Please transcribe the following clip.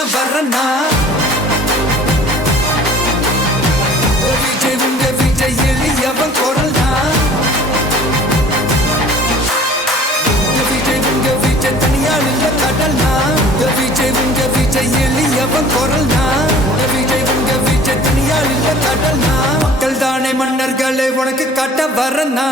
பண்ண வரனா விஜய் உங்க விஜய் எளியவன் குரல்னா விஜய் உங்க விஜய் தனியால் இல்ல கடல்னா விஜய் உங்க விஜய் எளியவன் குரல்னா விஜய் உங்க விஜய் தனியால் இல்ல கடல்னா மக்கள் தானே மன்னர்களை உனக்கு காட்ட வரனா